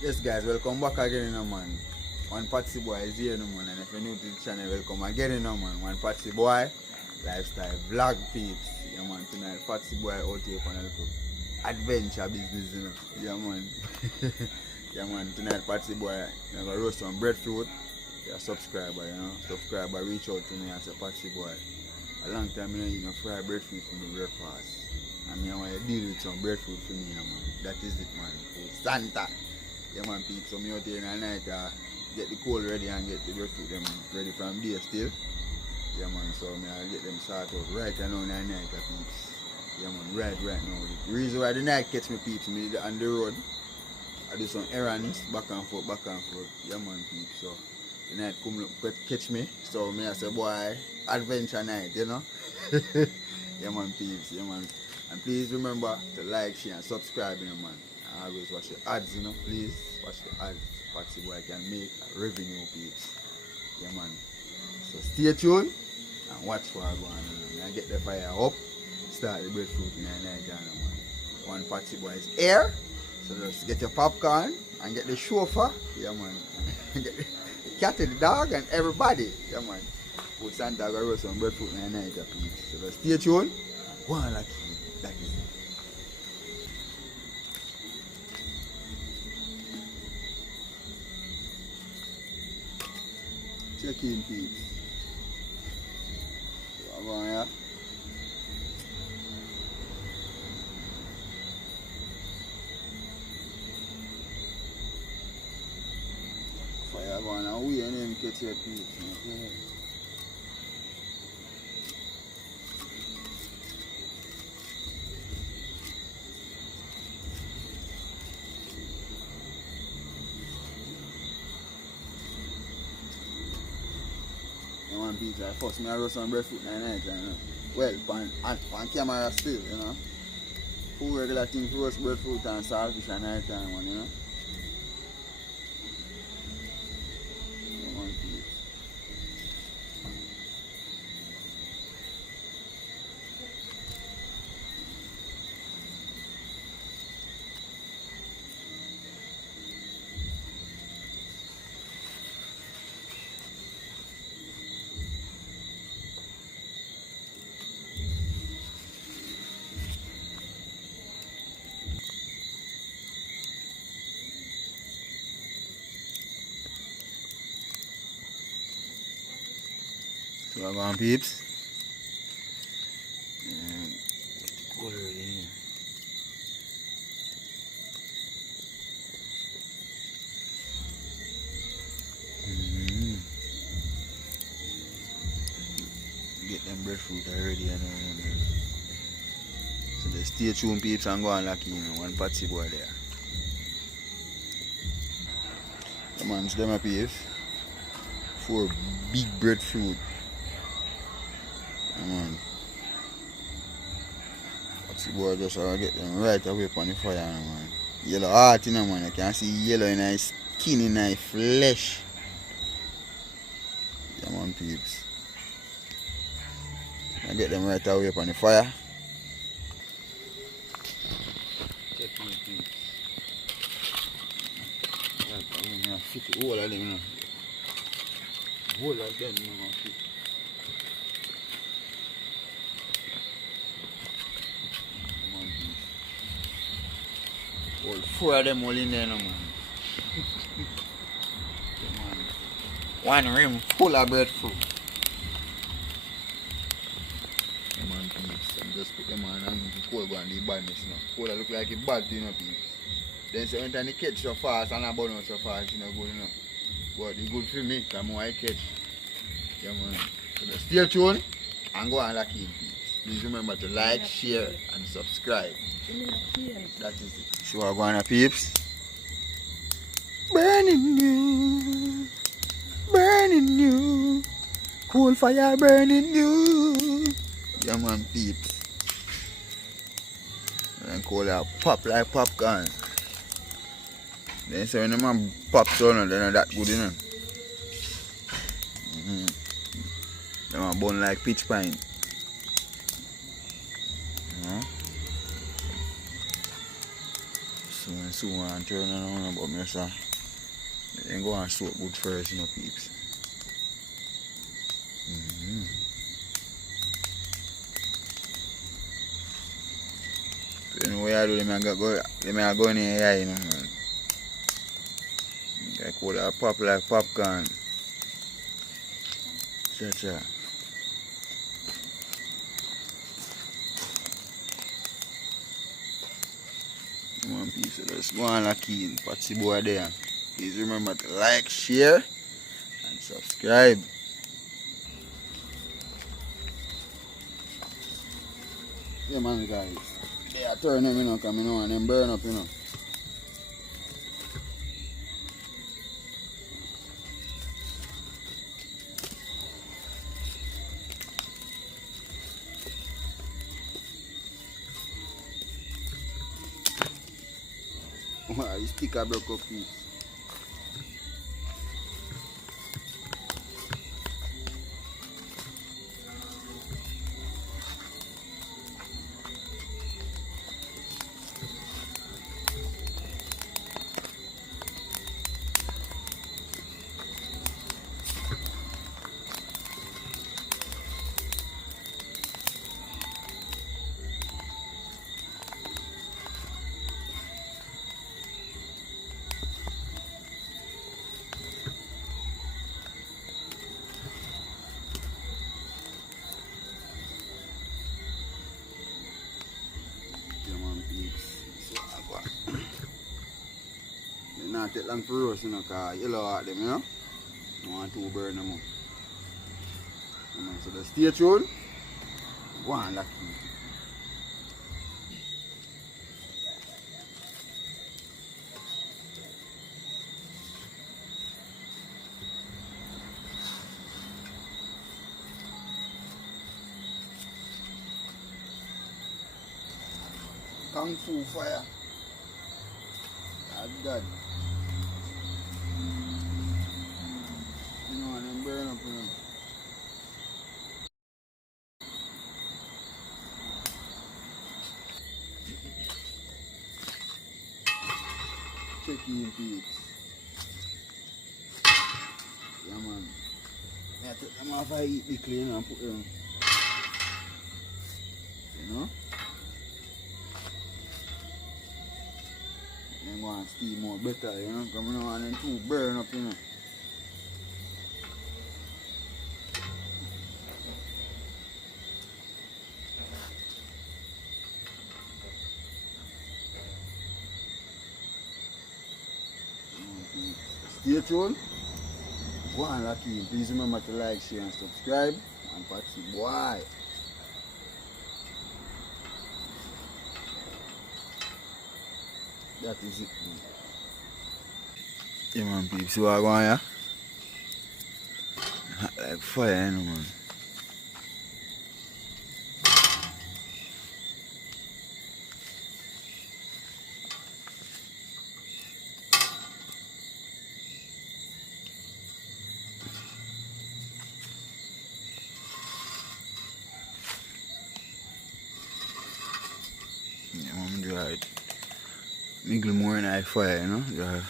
Yes guys, welcome back again, man. One Patsy boy is here, man. And if you're new to the channel, welcome again, man. One Patsy boy, lifestyle vlog peeps. Yeah man, tonight Patsy boy out here for a little adventure business, Yeah man. Yeah man, tonight Patsy boy, I'm gonna roast some breadfruit. You're a subscriber, Subscriber reach out to me and say Patsy boy. A long time I eat no fried breadfruit for my breakfast. And I want to deal with some breadfruit for me, man. That is it, man. For Santa. Yeah man, people, so me out here in the night get the coal ready and get the breadfruit them ready from there still. Yeah man, so I get them started out right now in the night, peeps. Yeah man, right now. The reason why the night catch me, peeps, me on the road, I do some errands back and forth. Yeah man, peeps, so the night come look catch me, so me I say boy, adventure night, Yeah man, peeps, yeah man. And please remember to like, share and subscribe, man. And always watch the ads, please watch the ads. Patsy boy can make a revenue, peeps. Yeah man. So stay tuned and watch for I go on. And get the fire up, start the breadfruit in the night, man. One Patsy boy is here. So just get your popcorn and get the chauffeur. Yeah man. Get the cat and the dog and everybody. Yeah man. Put Santa go roast some breadfruit in the night, peeps. So just stay tuned. Go on like that is it. Check in, peeps. So, go on here. Fire go on away and then catch your peeps. Okay. One piece I first me I roast some breadfruit in the night, Well, on camera still, Full regular thing for roast breadfruit and saltfish at night time, one, One piece. So I go on, peeps. And get the color ready here. Get them breadfruit already, So just stay tuned, peeps, and go on lucky, One Patsy boy there. The man's them up here. 4 big breadfruit. Man. Patsy boy just get them right away on the fire, man. Yellow heart, man. You can see yellow in his skin, in his flesh. Yeah, man, peeps. I get them right away on the fire. Check me, peeps. Right, I fit it all of them, Whole of them, fit. All 4 of them all in there, man. One rim full of breadfruit. Man, peeps, and just put them on and the cold go and the badness, Cold look like a bad thing, peeps. Then so when they catch so fast and I burn out so fast, good, But it's good for me, because I catch. Yeah, man. So just stay tuned and go and like it, peeps. Please remember to like, share, and subscribe. That is it. So we're going to, peeps. Burning new, cool fire burning new. Yeah man, peeps. And cool out pop like popcorn. Then so when the man pops on, they're not that good, They man burn like pitch pine. soon and turn around about me, so then go and soak good first, you know, peeps. So, you know what I do, let me go in here, you know, man. I call it pop like popcorn. Cha-cha. Come on, peeps, so let's go on lock in. Patsy boy there. Please remember to like, share, and subscribe. Yeah, man, guys. Yeah, turn them, you know, because I know and them burn up, you know. Wow, this sticker broke up, piece. Not take long for roast, you know, because yellow at them, you know. I want to burn them up. You know, so just stay tuned. Go on, lucky. Kung Fu fire. That's God. You know, and then burn up, you know. Check in, peeps. Yeah, man. I take them off, I eat the clean and put them. You know? Then go and steam more better, you know? Come on, and then too burn up, you know. Stay tuned. Go on, lucky. Please remember to like, share, and subscribe. And Patsy boy. That is it. Yeah, man, peeps. See what I want here? Hot like fire, you know, man. Yeah, man, dry it. Mingle more in the fire, you know? Dry.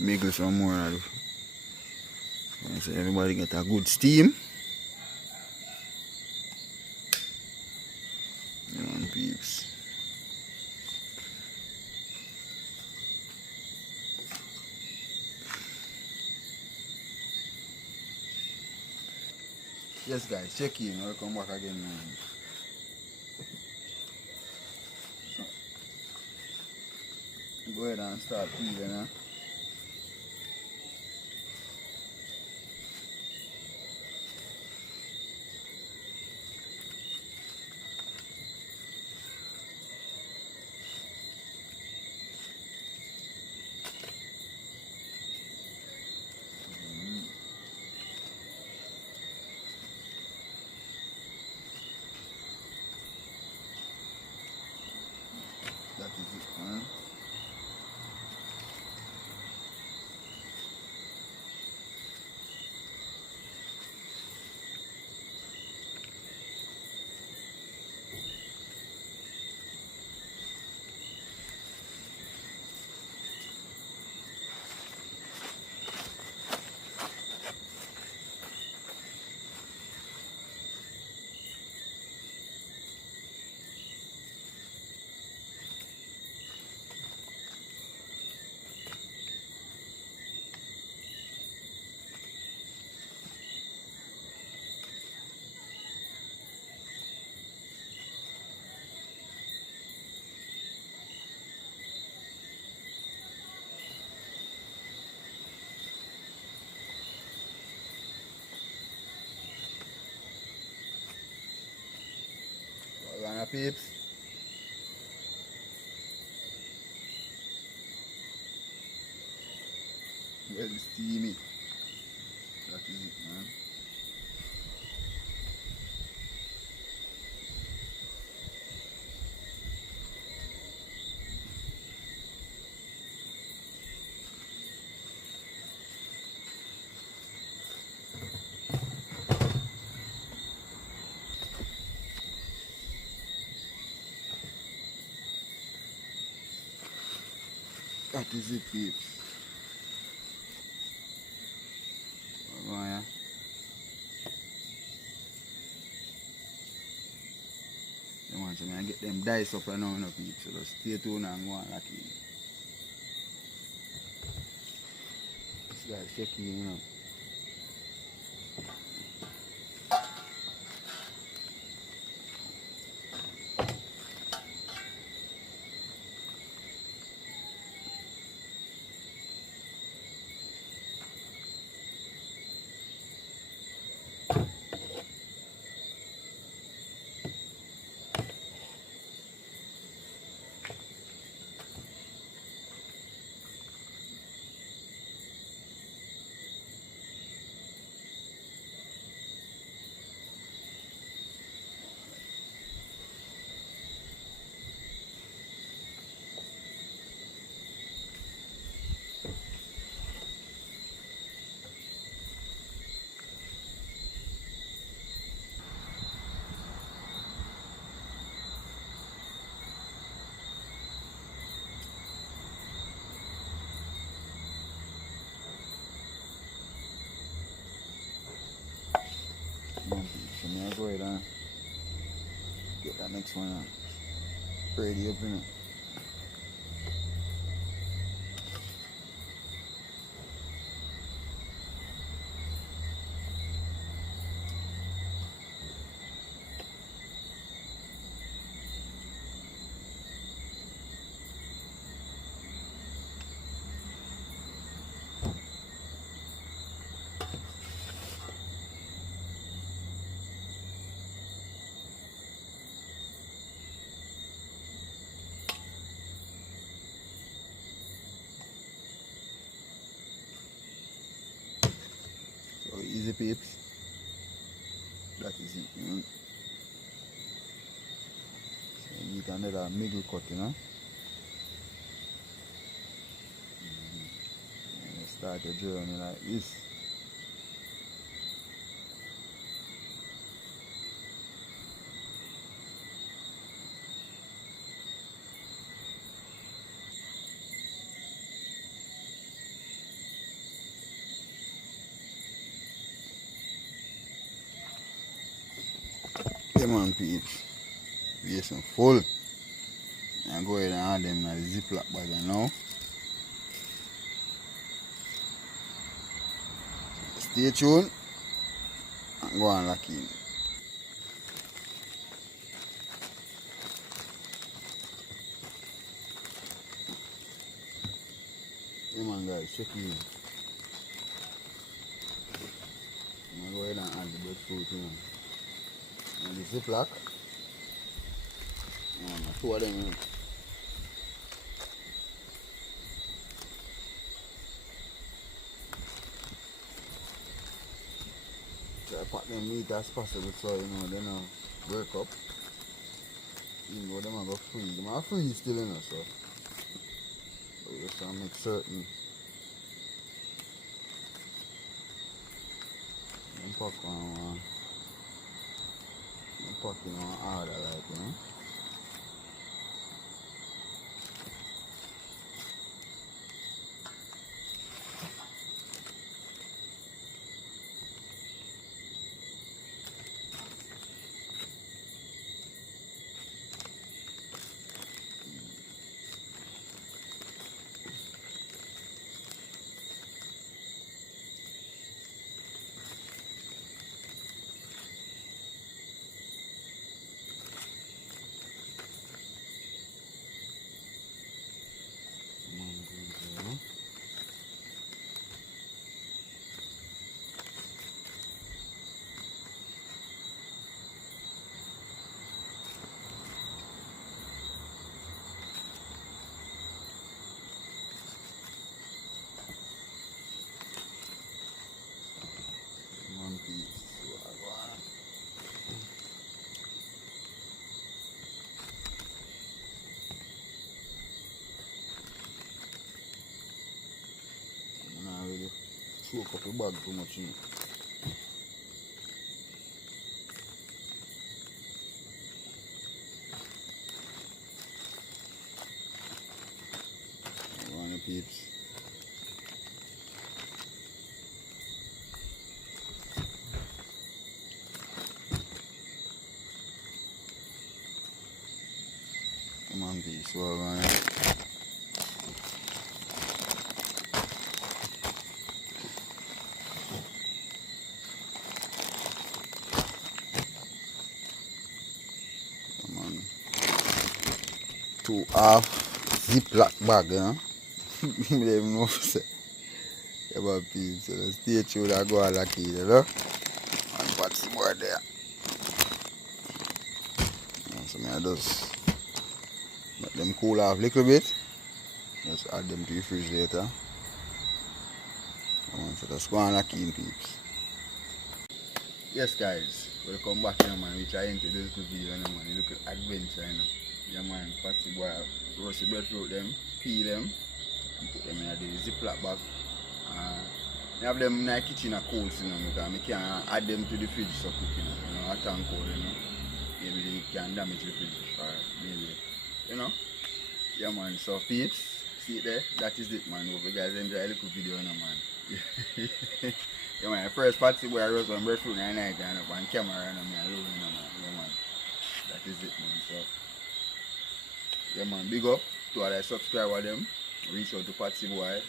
Mingle some more in it. So everybody get a good steam. Yeah, man, peeps. Yes, guys, check in. We'll come back again, man. Go ahead and start peeling, huh? That is it, man. peeps. Well steamy. That is it, man. That is it, peeps. Oh, yeah. You want to get them dice up and on, peeps. So just stay tuned and go on like it. This guy's checking, you know. So I'm go ahead and get that next one ready up in it. So easy, peeps. That is it, you know. So you can do that middle cut, you know. And you start your journey like this. Come on, peeps. Yes, I'm full. And go ahead and add them in a Ziploc bag now. Stay tuned and go and lock in. Come on, guys, check in. I'm going to go ahead and add the breadfruit, you know. And the Ziploc. Two of them, you know. Try to pack them meat as possible so, you know, they don't break up. Even though them are going to freeze. Them are freeze still, you know, so. But we just want to make certain. Them pack on, packing on order, like, you know. soak up your bag too much, you know. Come on, peeps. Come on, peeps. Well, man. Come on. 2 half Ziploc bag, you know. I don't even know if it's about peeps. So stay tuned and go on lucky, you know. And what's the board there? So I just let them cool off a little bit. Just add them to the fridge later. So just go on a keen, peeps. Yes guys, welcome back here, man. We try into this little video, you know, man. Look at adventure, you know. Yeah man, patsy boy, roast the breadfruit them, peel them, and put them in the Ziploc bag. I have them in the kitchen a cold, you know, because I can't add them to the fridge so quick, you know, hot and cold, you know. Maybe they can damage the fridge, or maybe, you know. Yeah man, so peeps, see it there, that is it man. Hope you guys enjoy a little video, you know, man. Yeah man, the first patsy boy I roast on breadfruit in the night and up on camera, you know, man, alone, you know, man. Yeah man, that is it man, so. Yeah man, big up to all the subscribers them. Reach out to Patsy Boy.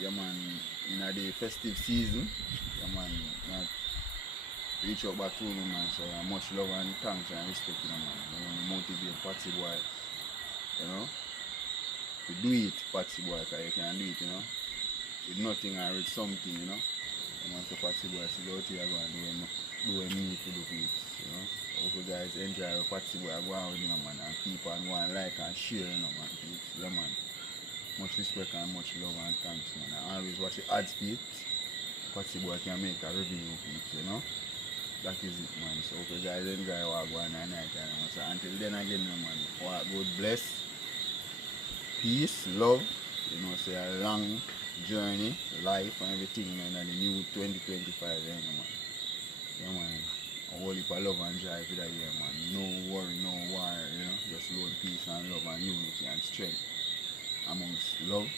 Yeah man, in the festive season. Yeah man, reach out back to me man. So much love and thanks and respect, you know man. You know, motivate Patsy Boy. You know. To do it, Patsy Boy, because you can do it, you know. With nothing or with something, you know. You know, so Patsy Boy, so out here go and do what you need to do for it, you know. Hope you guys enjoy the Patsy Boy go on with, you know, man, and keep on going like and share, you know, man. Yeah, man. Much respect and much love and thanks, man. I always watch the ad speed. Patsy Boy can make a revenue, you know. That is it, man. So hope you guys enjoy what go on at night time. So until then again, you know, man. What God bless, peace, love. You know, say a long journey, life and everything, you know, in the new 2025, you know, man. Yeah, man. A whole heap of love and joy for that year, man. No worry, no war, you know. Just love, peace and love and unity and strength amongst love,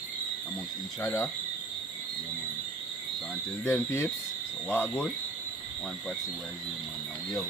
amongst each other. Yeah, man. So until then, peeps, so what good? One Patsy Boy here, man. Now we out.